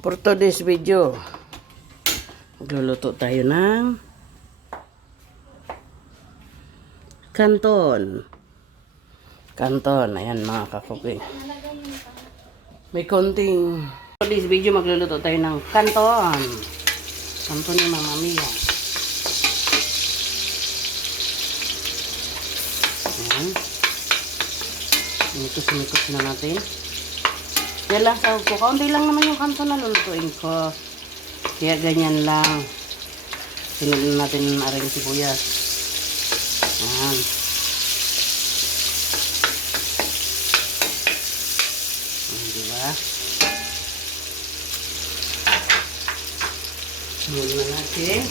For today's video, magluluto tayo ng kanton. Kanton, ayan mga kakupi. May konting... For today's video, magluluto tayo ng kanton. Kanton ni Mama Mia. Ayan. Mikus-mikus na natin. Yan lang sa ko. Kaunti lang naman yung kanto na lulutuin ko. Kaya ganyan lang. Sinulin natin ng aring sibuyas. Ayan. Ayan, diba? Sinulin na natin.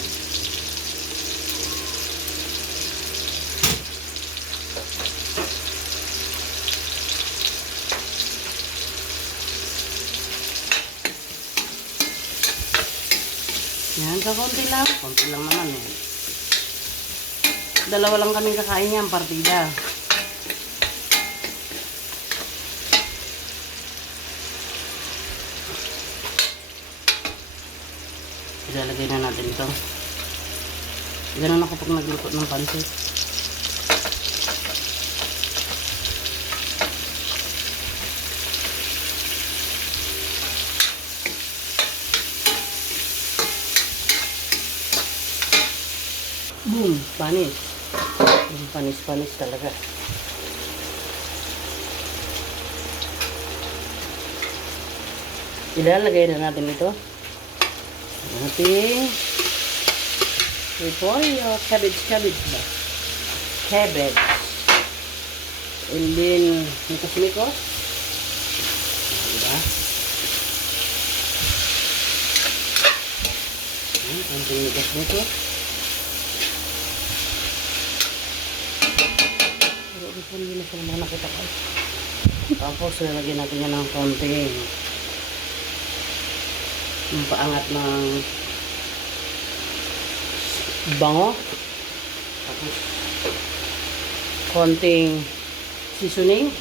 Yan, kakunti lang. Kunti lang naman eh. Dalawa lang kami kakain yan, partida. Ilalagay na natin ito. Ganun ako pag nagluto ng pansit. Boom! Panis. Panis-panis talaga. Ilalagay na natin ito. Ating repolyo, cabbage ba? Cabbage. And then, mikos-mikos. Diba? Konting mikos-mikos. Hindi na sila mga nakita ko. Tapos, lalagyan natin yan ng konting yung paangat ng bango. Tapos, konting seasoning.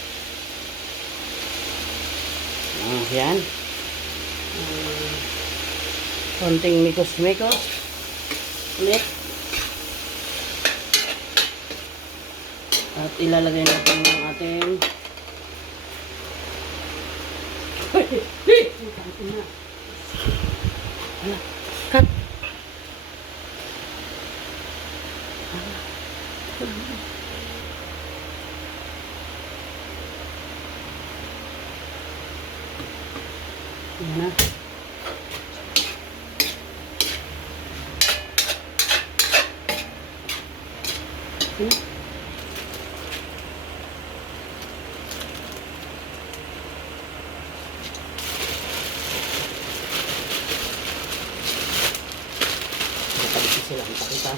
Yan. Konting mikos-mikos. Ulit. At ilalagay natin yung ating cut. Yan na. Sila ang pakita.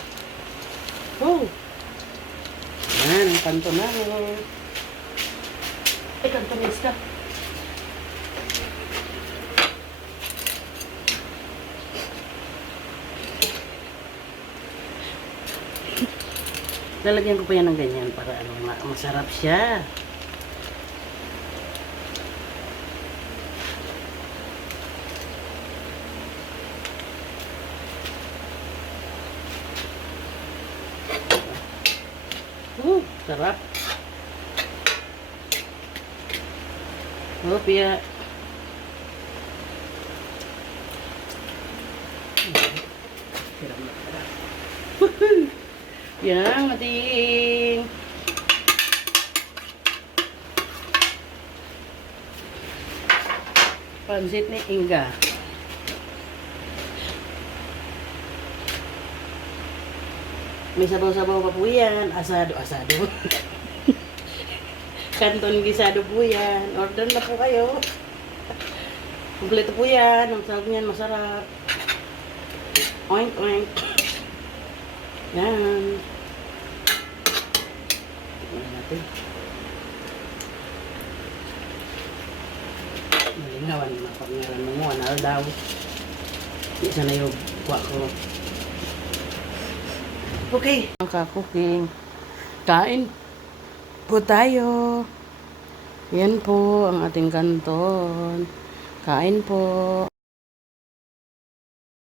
Oh! Yan, ang kanto na. Ay, kantonis ka. Lalagyan ko pa yan ng ganyan para ano, masarap siya. Sarap. Oh, pia. Yan, mating. Pansit ni Inga. May sabaw-sabaw pa po yan. Asado. Kanton gisado po yan. Order na po kayo. Kompleto po yan. Ang sarap niyan, masarap. Oink, oink. Yan. Tingnan natin. Malingawan na pangalan mo. Anal daw. Isa na yung kuha ko. Okay. Mga ka-cooking. Kain po tayo. Yan po ang ating kanton. Kain po.